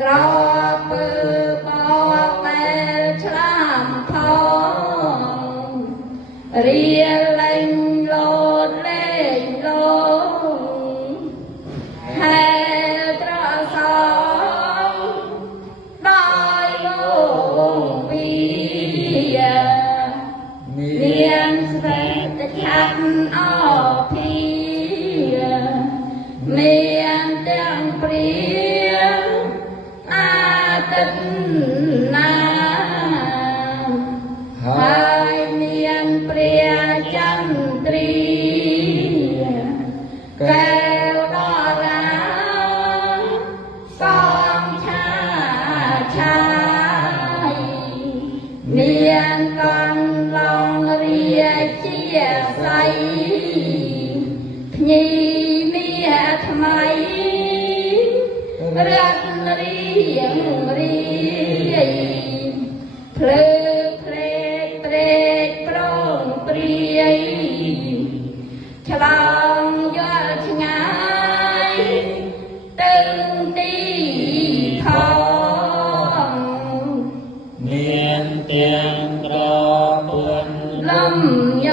ក្រពើបបដែលឆ្លាមផងរៀលលេងលោតលេងលោហែត្រសងដោយវងវីមានស្វេតឆ័ន្ទអភិមានទាំងព្រាអាទិត្យណាហើយមានព្រះចន្ទ្រីកែវដរាសំឆាឆាយមានកន្លងរាជាស័យភ្ញីមាថ្មីរត់រៀងរីភ្លើភ្លេកព្រែកប្រងព្រាយឆ្លងយល់ឆ្ងាយទៅទីផងមានទាំងក្រពុនលំញ